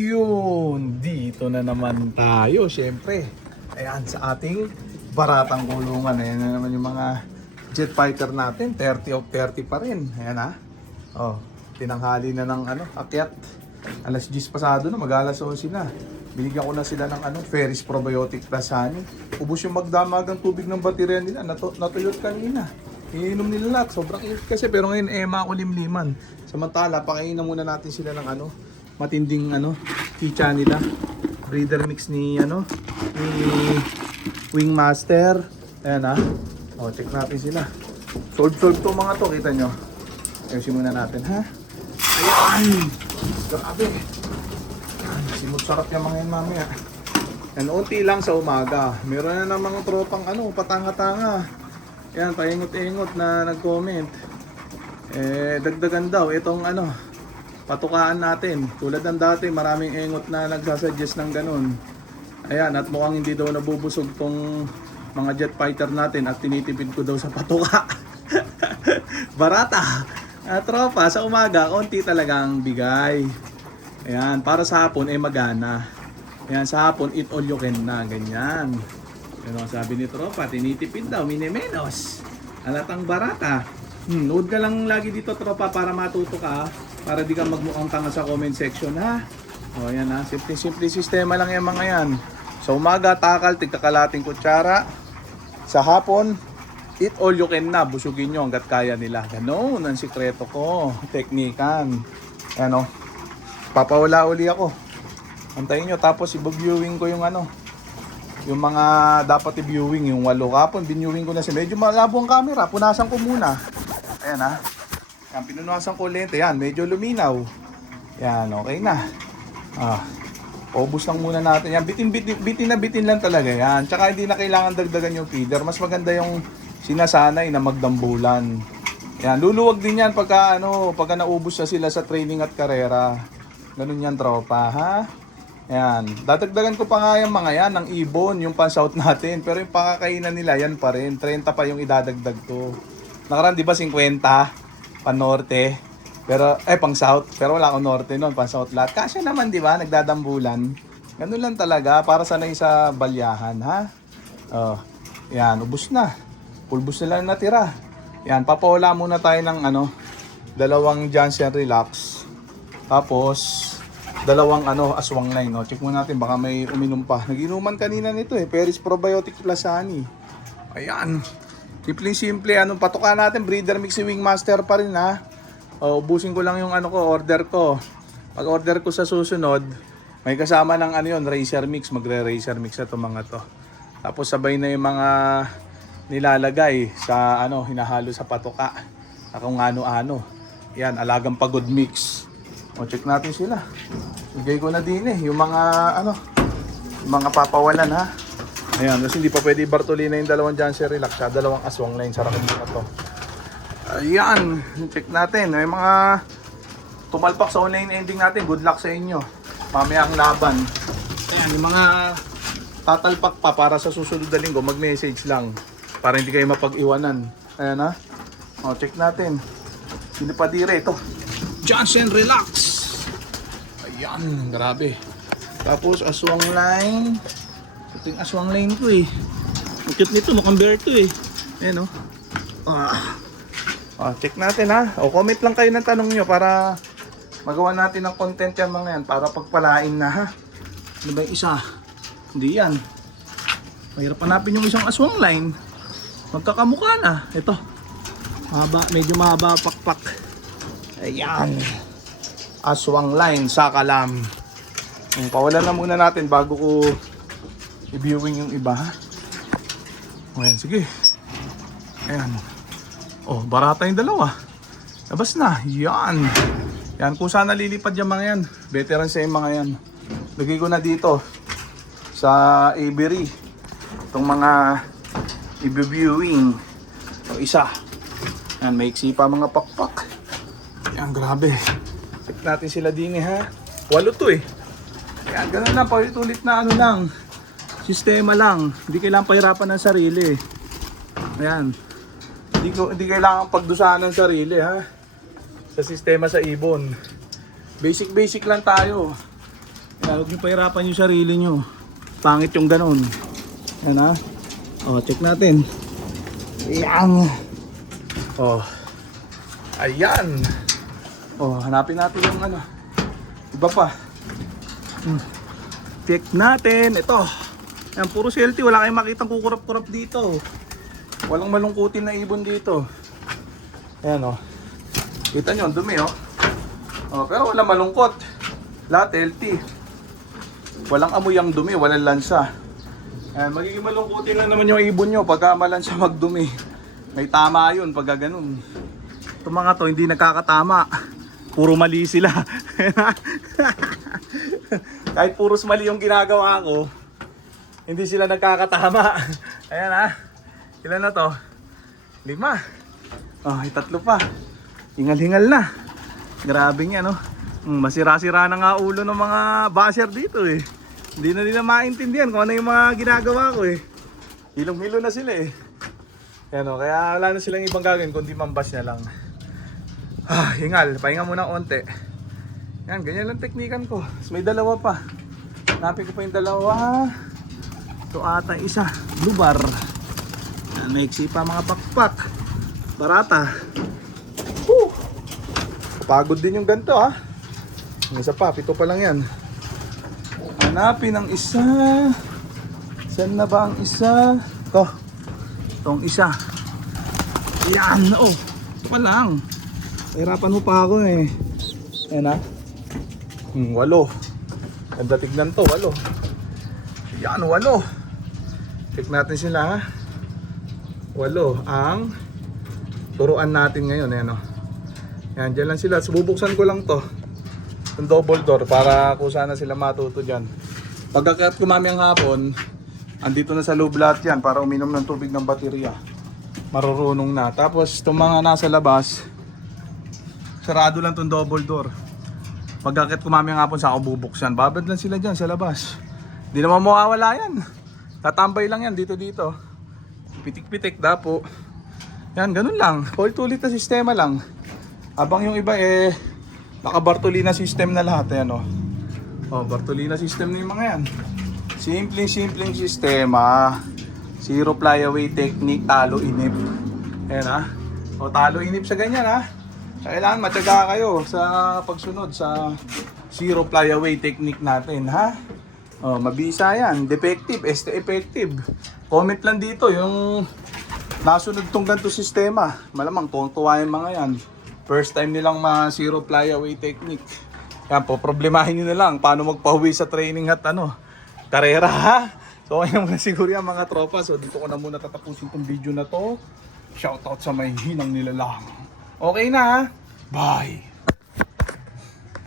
Yun, dito na naman tayo, syempre. Ayan, sa ating baratang kulungan. Ayan na naman yung mga jet fighter natin, 30 of 30 pa rin. Ayan ha. Oh, tinanghali na ng akyat. Alas 10 pasado na, mag-alas 11 na. Binigyan ko na sila ng Ferris Probiotic Plus Honey. Ubus yung magdamag ng tubig ng baterya nila, natuyot kanina. Iniinom nila lahat, sobrang init kasi, pero ngayon makulimliman. Samantala, pakainan muna natin sila ng matinding chicha nila. Breeder mix ni Wing Master. Ayan ha. O, check natin sila. Solve to mga to, kita nyo. Ayusin muna natin ha. Ayan! Grabe. Simut sarap yung mga yun mamaya. Yan, unti lang sa umaga. Meron na ng mga tropang patanga-tanga. Yan, paingot-ingot na nag-comment. Dagdagan daw itong patukaan natin. Tulad ng dati, maraming engot na nagsasuggest ng ganun. Ayan, at mukhang hindi daw nabubusog tong mga jet fighter natin at tinitipid ko daw sa patuka. Barata! Tropa, sa umaga, konti talagang bigay. Ayan, para sa hapon magana. Ayan, sa hapon, eat all you can na, ganyan. Ano sabi ni tropa, tinitipid daw, minimenos. Alatang barata. Nood ka lang lagi dito tropa para matuto ka. Para di ka magmukhang tanga sa comment section ha. O yan ha, simple sistema lang yung mga yan. Sa umaga, takal, tigkakalating kutsara. Sa hapon, eat all you can na, busugin nyo hanggat kaya nila. Ganon ang sikreto ko, teknikan. Ano, papawala uli ako. Antayin nyo, tapos i-viewing ko yung yung mga dapat i-viewing, yung 8 kapon, binuwing ko na siya. Medyo malabo ang camera, punasan ko muna. Ayan ha. Yan, pinunasan ko lente. Yan, medyo luminaw. Yan, okay na. Paubos lang muna natin. Yan, bitin lang talaga yan. Tsaka hindi na kailangan dagdagan yung feeder. Mas maganda yung sinasanay na magdambulan. Yan, luluwag din yan pagka naubos na sila sa training at karera. Ganun yan, tropa, ha? Yan, dadagdagan ko pa nga yung mga yan, ng ibon, yung pan-south natin. Pero yung pakakainan nila, yan pa rin. 30 pa yung idadagdag ko. Nakaraan, di ba, 50? Pan-norte. Pero, pang-south. Pero wala akong norte nun, pan-south lahat. Kasya naman, di ba, nagdadambulan. Ganun lang talaga, para sanay sa balyahan, ha? Oh, yan, ubus na. Pulbos na lang natira. Yan, papawala muna tayo ng 2 Johnson Relax. Tapos, 2 aswang line. No? Check muna natin, baka may uminom pa. Nag-inuman kanina nito Ferris Probiotic Plus Honey. Ayan. Simple, patukan natin, breeder mix si Wing Master pa rin ha. Ubusin ko lang yung order ko. Pag order ko sa susunod, may kasama ng racer mix, magre-racer mix na to mga to. Tapos sabay na yung mga nilalagay sa hinahalo sa patuka. Kung ano-ano. Yan, alagang pagod mix. Check natin sila. Bigay ko na din yung mga mga papawalan ha. Ayan, kasi hindi pa pwede Bartolina yung 2 Johnson Relax, 2 aswang line, sarap muna to. Ayan, check natin. May mga tumalpak sa online ending natin. Good luck sa inyo. Mamaya ang laban. Ayan, yung mga tatalpak pa para sa susunod na linggo, mag-message lang. Para hindi kayo mapag-iwanan. Ayan ha. Check natin. Sino pa dire ito? Johnson Relax. Ayan, grabe. Tapos aswang line. Ito yung aswang line ko Ang cute nito, mukhang bear to Ayan check natin ha. Comment lang kayo ng tanong nyo para magawa natin ng content yan mga yan. Para pagpalain na ha. Ano ba yung isa? Hindi yan. Mahirap hanapin yung isang aswang line. Magkakamukha na. Ito. Medyo mahaba pakpak. Ayan. Aswang line sa kalam. Pawalan na muna natin bago ko i-viewing yung iba ha. Ayan, sige. Ayan. Barata yung 2. Labas na. Yan. Yan, kung saan nalilipad yung mga yan. Veteran sa yung mga yan. Lagay ko na dito sa aviary. Itong mga i-viewing. Itong isa. Yan, maiksi pa mga pakpak. Yan, grabe. Check natin sila din ha. 8 to Yan, ganun lang. Paulit-ulit na lang. Sistema lang. Hindi kailangan pahirapan ng sarili. Ayan. Hindi kailangan pagdusahan ng sarili ha. Sa sistema sa ibon. Basic lang tayo. Kaya huwag nyo pahirapan yung sarili nyo. Pangit yung ganun. Yan ha. O, check natin. Yan. O. Ayan. O, hanapin natin yung ano. Iba pa. Check natin. Ito. Yan, puro selfie. Wala kayong makitang kukurap-kurap dito. Walang malungkutin na ibon dito. Ayan o. Kita nyo, ang dumi o. O, pero wala malungkot. Lahat healthy. Walang amoy ang dumi, walang lansa. Ayan, magiging malungkutin lang naman yung ibon nyo pagka malansa magdumi. May tama yun pagka ganun. Itong mga to hindi nagkakatama. Puro mali sila. Kahit puros mali yung ginagawa ko, hindi sila nagkakatama. Ayan ha. Ilan na to? 5. Oh, 3 pa. Hingal-hingal na. Grabe nga no. Masira-sira na nga ulo ng mga basher dito eh. Hindi na nila maintindihan kung ano yung mga ginagawa ko eh. Hilong-hilo na sila eh. Yan o, kaya wala na silang ibang gagawin kundi mambas na lang. Hingal, pahinga muna konti. Yan, ganyan lang teknikan ko. So, may dalawa pa. Hanapin ko pa yung dalawa. Ito ata isa, blue bar. Yan, maiksi pa mga pakpak. Barata. Woo! Pagod din yung ganito ha. Yung isa pa, 7 pa lang yan. Hanapin ang isa. Saan na ba ang isa? Ito. Itong isa. Yan. Oh. Ito pa lang. Hirapan mo pa ako eh. Ayan ha. 8. Ganda tignan to. 8. Yan. 8. Check natin sila ha. 8 ang turuan natin ngayon. Ayan o. Yan. Dyan lang sila. Sububuksan ko lang to. Yung double door para kung sana sila matuto dyan. Pagkakat kumami ang hapon, andito na sa loob lahat yan para uminom ng tubig ng baterya. Marurunong na. Tapos itong mga nasa labas, sarado lang itong double door. Pagkakat kumami ang hapon, sa ako bubuksan. Babad lang sila dyan sa labas. Di naman mawawala yan. Tatambay lang yan dito. Pitik-pitik dapo. Yan, ganun lang. Paulit-ulit na sistema lang. Habang yung iba eh naka-Bartolina system na lahat. Ayan o. Oh, Bartolina system na yung mga yan. Simpleng sistema. Zero flyaway technique, talo inip. Ayan ha. O, talo inip sa ganyan ha. Kailangan matyaga kayo sa pagsunod sa zero flyaway technique natin ha. O, mabisa yan. Defective, effective. Comment lang dito yung nasunod tong ganito sistema. Malamang tuwa yung mga yan. First time nilang zero flyaway technique. Yan po, problemahin nyo na lang paano magpahuwi sa training at karera ha. So kaya muna siguro yan mga tropa. So dito ko na muna tatapusin tong video na to. Shoutout sa may hinang nilalang. Okay na ha. Bye.